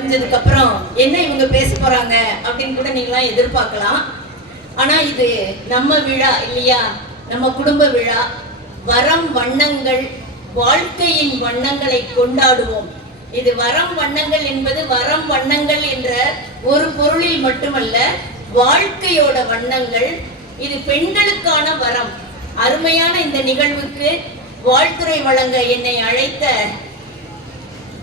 வந்ததுக்கு அப்புறம் என்ன இவங்க பேச போறாங்க அப்படின்னு கூட நீங்களாம் எதிர்பார்க்கலாம். ஆனா இது நம்ம விழா இல்லையா, நம்ம குடும்ப விழா. வரம் வண்ணங்கள், வாழ்க்கையின் வண்ணங்களை கொண்டாடுவோம். இது வரம் வண்ணங்கள் என்பது வரம் வண்ணங்கள் என்ற ஒரு பொருளில் மட்டுமல்ல, வாழ்க்கையோட வண்ணங்கள். இது பெண்களுக்கான வரம். அருமையான இந்த நிகழ்வுக்கு வாழ்த்துறை வழங்க என்னை அழைத்த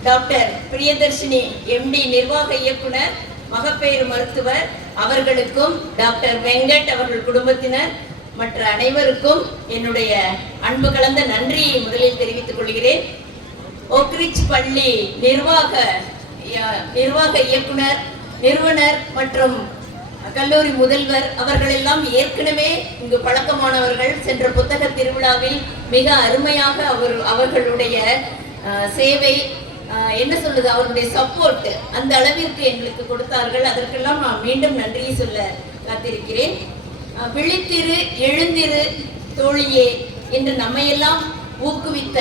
டாக்டர் பிரியதர்ஷினி எம்டி நிர்வாக இயக்குனர், மகப்பேறு மருத்துவர் அவர்களுக்கும், டாக்டர் வெங்கட் அவர்கள் குடும்பத்தினர் மற்ற அனைவருக்கும் என்னுடைய அன்பு கலந்த நன்றியை முதலில் தெரிவித்துக் கொள்கிறேன். ஓக்ரிட்ஜ் பள்ளி நிர்வாக இயக்குனர், நிறுவனர் மற்றும் கல்லூரி முதல்வர் அவர்களெல்லாம் ஏற்கனவே இங்கு பழக்கமானவர்கள். சென்ற புத்தக திருவிழாவில் மிக அருமையாக அவர்களுடைய சேவை, என்ன சொல்றது, அவருடைய சப்போர்ட் அந்த அளவிற்கு எங்களுக்கு கொடுத்தார்கள். அதற்கெல்லாம் நான் மீண்டும் நன்றியை சொல்ல காத்திருக்கிறேன். விழித்திரு எழுந்திரு தோழியே என்று நம்மையெல்லாம் ஊக்குவித்த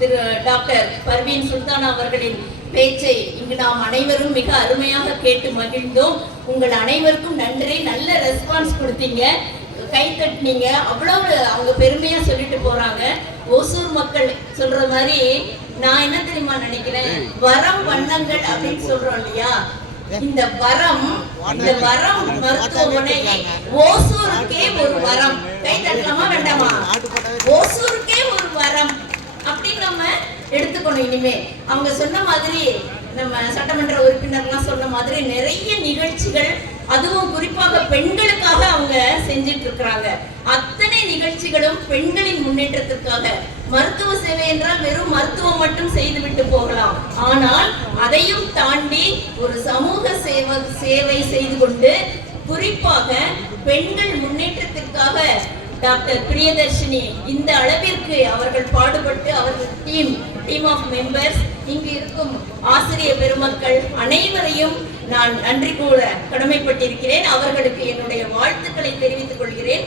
திரு டாக்டர் பர்வீன் சுல்தானா அவர்களின் பேச்சை இங்கு நாம் அனைவரும் மிக அருமையாக கேட்டு மகிழ்ந்தோம். உங்கள் அனைவருக்கும் நன்றி. நல்ல ரெஸ்பான்ஸ் கொடுத்தீங்க, கை தட்டினீங்க. அவ்வளவு அவங்க பெருமையா சொல்லிட்டு போறாங்க. ஓசூர் மக்கள் சொல்ற மாதிரி நான் என்ன தெரியுமா நினைக்கிறேன், வரம் வண்ணங்கள் அப்படின்னு சொல்றோம் இல்லையா, இந்த வரம் மருத்துவமனை ஓசூருக்கே ஒரு வரம். கை தட்டலாமா வேண்டாமா? ஓசூருக்கே ஒரு வரம் அப்படின்னு நம்ம எடுத்துக்கணும். இனிமே அவங்க சொன்ன மாதிரி, நம்ம சட்டமன்ற உறுப்பினர்லாம் சொன்ன மாதிரி நிறைய நிகழ்ச்சிகள், அதுவும் குறிப்பாக பெண்களுக்காக அவங்க செஞ்சிட்டு இருக்கிறாங்க. அத்தனை நிகழ்ச்சிகளும் பெண்களின் முன்னேற்றத்திற்காக. மருத்துவ சேவை என்றால் வெறும் மருத்துவம் மட்டும் செய்துவிட்டு போகலாம். ஆனால் அதையும் தாண்டி ஒரு சமூக சேவை செய்து கொண்டு, குறிப்பாக பெண்கள் முன்னேற்றத்திற்காக டாக்டர் பிரியதர்ஷினி இந்த அளவிற்கு அவர்கள் பாடுபட்டு, அவர்கள் டீம் ஆஃப் மெம்பர்ஸ், இங்கு இருக்கும் ஆசிரியர் பெருமக்கள் அனைவரையும் நான் நன்றி கூற கடமைப்பட்டிருக்கிறேன். அவர்களுக்கு என்னுடைய வாழ்த்துக்களை தெரிவித்துக் கொள்கிறேன்.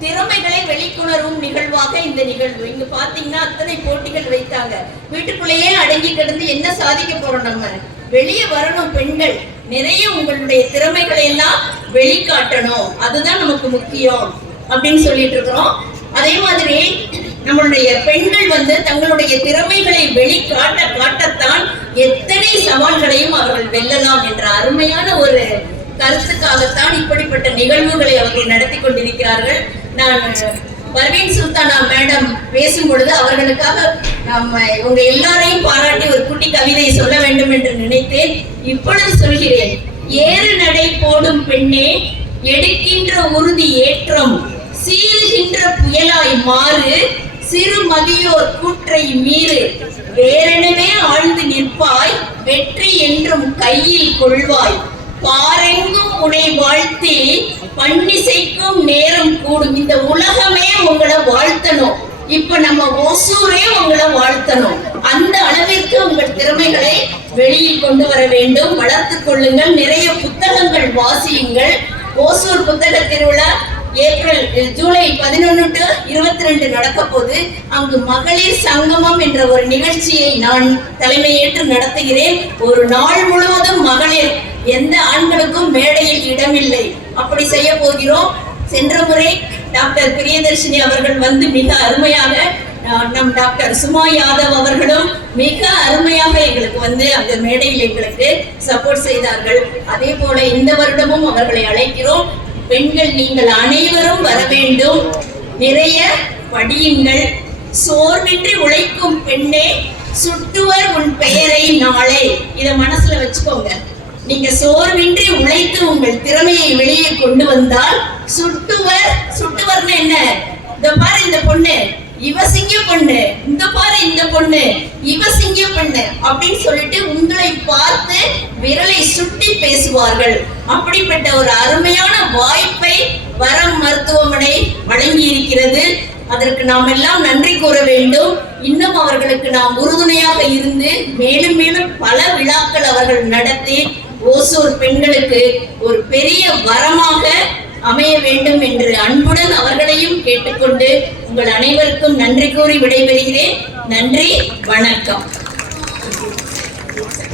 திறமைகளை வெளிக்கொணரும் நிகழ்வாக இந்த நிகழ்வு. இங்க பாத்தீங்கன்னா அத்தனை போட்டிகள் வைத்தாங்க. வீட்டுக்குள்ளேயே அடங்கி கிடந்து என்ன சாதிக்க போறோம்? நம்ம வெளியே வரணும். பெண்கள் நிறைய உங்களுடைய திறமைகளை எல்லாம் வெளிக்காட்டணும், அதுதான் நமக்கு முக்கியம் அப்படின்னு சொல்லிட்டு இருக்கிறோம். அதே மாதிரி நம்மளுடைய பெண்கள் தங்களுடைய திறமைகளை காட்டத்தான் எத்தனை சவால்களையும் அவர்கள் வெல்லலாம் என்ற அருமையான ஒரு கருத்துக்காகத்தான் இப்படிப்பட்ட நிகழ்வுகளை அவர்கள் நடத்தி கொண்டிருக்கிறார்கள். நான் பர்வீன் சுல்தானா மேடம் பேசும் பொழுது அவர்களுக்காக இவங்க எல்லாரையும் பாராட்டி ஒரு குட்டி கவிதை சொல்ல வேண்டும் என்று நினைத்தேன். இப்பொழுது சொல்கிறேன். ஏறு நடை போடும் பெண்ணே, எடுக்கின்ற உறுதி ஏற்றம், சீறுகின்ற புயலாய் மாறு, சிறு மதியோர் கூற்றை மீறு, வேறெனவே ஆழ்ந்து நிற்பாய், வெற்றி என்றும் கையில் கொள்வாய், பாரெங்கும் உனை வாழ்த்தி பன்னிசைக்கும் நேரம் கூடும். இந்த உலகமே உங்களை வாழ்த்தணும். இப்ப நம்ம ஓசூரே உங்களை வாழ்த்தணும். அந்த அளவிற்கு உங்கள் திறமைகளை வெளியில் கொண்டு வர வேண்டும். வளர்த்துக் கொள்ளுங்கள். நிறைய புத்தகங்கள் வாசியுங்கள். ஓசூர் புத்தக திருவிழா ஜூலை 11 to 22 நடக்க போது. அங்கு மகளிர் சங்கமம் என்ற ஒரு நிகழ்ச்சியை நான் தலைமையேற்று நடத்துகிறேன். ஒரு நாள் முழுவதும் மகளிர், எந்த ஆண்களுக்கும் மேடையில் இடமில்லை, அப்படி செய்ய போகிறோம். சென்ற முறை டாக்டர் பிரியதர்ஷினி அவர்கள் மிக அருமையாக, நம் டாக்டர் சுமா யாதவ் அவர்களும் மிக அருமையாக எங்களுக்கு அந்த மேடையில் எங்களுக்கு சப்போர்ட் செய்தார்கள். அதே போல இந்த வருடமும் அவர்களை அழைக்கிறோம். பெண்கள் நீங்கள் அனைவரும் வர வேண்டும். நிறைய படியுங்கள். சோர்வின்றி உழைக்கும் பெண்ணே, சுட்டுவர் உன் பெயரை நாளை. இத மனசுல வச்சுக்கோங்க. நீங்க சோர்வின்றி உழைத்து உங்கள் திறமையை வெளியே கொண்டு வந்தால் சுட்டுவர்னு என்ன, இந்த பாரு இந்த பொண்ணு, இவ சிங்க பொண்ணு, இந்த பாரு இந்த பொண்ணு, இவ சிங்க பொண்ணு அப்படின்னு சொல்லிட்டு உங்களை பார்த்து விரலை சுட்டி பேசுவார்கள். அப்படிப்பட்ட ஒரு அருமையான வாய்ப்பை வரம் மருத்துவமனை வழங்கி இருக்கிறது. அதற்கு நாம் எல்லாம் நன்றி கூற வேண்டும். இன்னும் அவர்களுக்கு நாம் உறுதுணையாக இருந்து மேலும் மேலும் பல விழாக்கள் அவர்கள் நடத்தி ஓசூர் பெண்களுக்கு ஒரு பெரிய வரமாக அமைய வேண்டும் என்று அன்புடன் அவர்களையும் கேட்டுக்கொண்டு உங்கள் அனைவருக்கும் நன்றி கூறி விடைபெறுகிறேன். நன்றி, வணக்கம்.